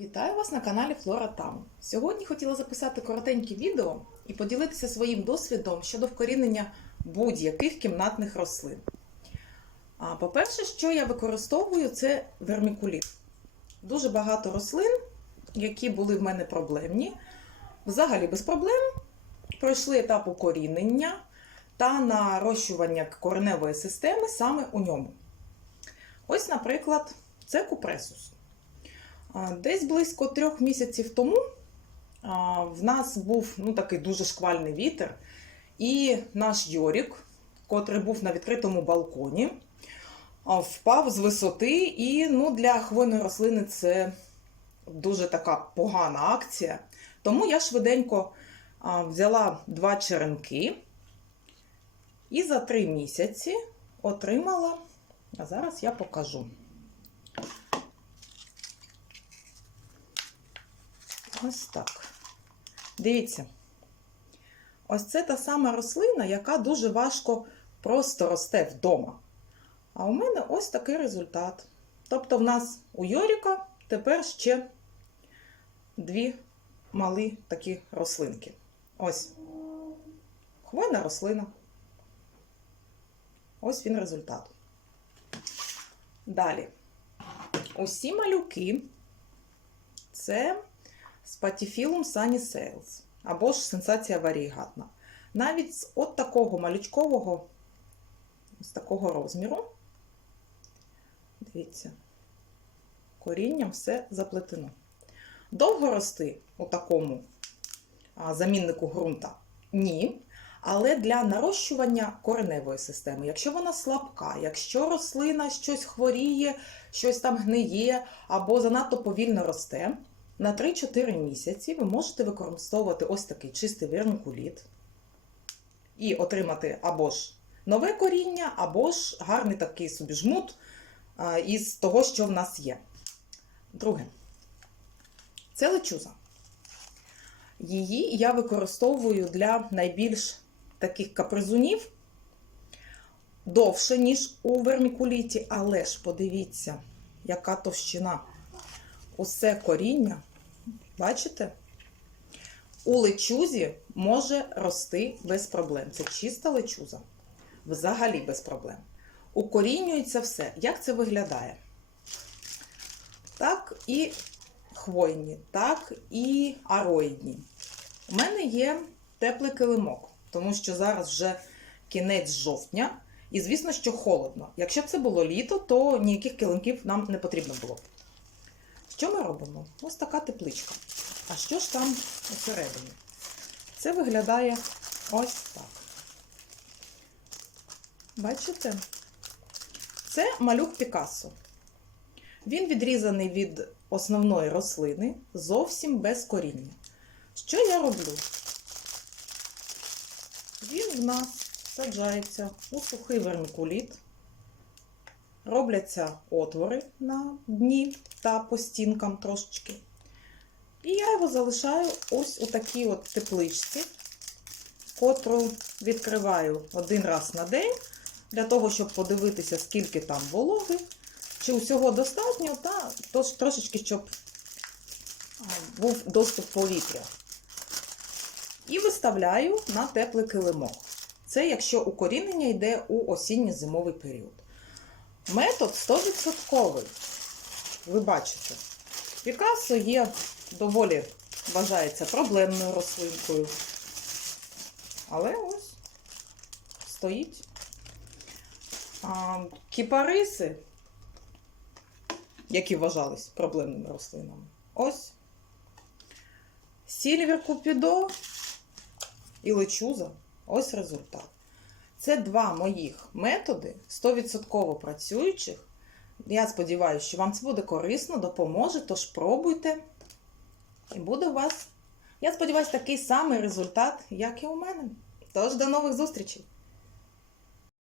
Вітаю вас на каналі Флора Таун. Сьогодні хотіла записати коротеньке відео і поділитися своїм досвідом щодо вкорінення будь-яких кімнатних рослин. А, По-перше, що я використовую, це вермікуліт. Дуже багато рослин, які були в мене проблемні, взагалі без проблем, пройшли етап укорінення та нарощування кореневої системи саме у ньому. Ось, наприклад, це купресус. Десь близько трьох місяців тому в нас був ну, такий дуже шквальний вітер, і наш Йорік, котрий був на відкритому балконі, впав з висоти. І ну, для хвойної рослини це дуже така погана акція. Тому я швиденько взяла два черенки і за три місяці отримала, а зараз я покажу. Ось так. Дивіться. Ось це та сама рослина, яка дуже важко просто росте вдома. А у мене ось такий результат. Тобто, в нас у Йоріка тепер ще дві малі такі рослинки. Ось. Хвойна рослина. Ось він результат. Далі. Усі малюки це Спатіфілум Sales або ж сенсація варігатна. Навіть з от такого малючкового, з такого розміру, дивіться, корінням все заплетено. Довго рости у такому заміннику ґрунта? Ні. Але для нарощування кореневої системи, якщо вона слабка, якщо рослина щось хворіє, щось там гниє або занадто повільно росте, на 3-4 місяці ви можете використовувати ось такий чистий вермикуліт і отримати або ж нове коріння, або ж гарний такий собі жмут із того, що в нас є. Друге, це лечуза. Її я використовую для найбільш таких капризунів довше, ніж у вермікуліті, але ж подивіться, яка товщина. Усе коріння, бачите? У лечузі може рости без проблем. Це чиста лечуза. Взагалі без проблем. Укорінюється все. Як це виглядає? Так і хвойні, так і ароїдні. У мене є теплий килимок, тому що зараз вже кінець жовтня, і звісно, що холодно. Якщо б це було літо, то ніяких килимків нам не потрібно було. Що ми робимо? Ось така тепличка. А що ж там усередині? Це виглядає ось так. Бачите? Це малюк Пікассо. Він відрізаний від основної рослини зовсім без коріння. Що я роблю? Він в нас саджається у сухий вермикуліт, робляться отвори на дні та по стінкам трошечки. І я його залишаю ось у такій от тепличці, котру відкриваю один раз на день, для того, щоб подивитися, скільки там вологи, чи усього достатньо, та тож трошечки, щоб був доступ повітря. І виставляю на теплий килимок. Це якщо укорінення йде у осінньо-зимовий період. Метод 100%. Ви бачите, Пікассо є доволі, вважається, проблемною рослинкою. Але ось стоїть. Кіпариси, які вважались проблемними рослинами. Ось. Сільвер Купідо і лечуза. Ось результат. Це два моїх методи, 100% працюючих. Я сподіваюся, що вам це буде корисно, допоможе, тож пробуйте. І буде у вас, я сподіваюся, такий самий результат, як і у мене. Тож, до нових зустрічей!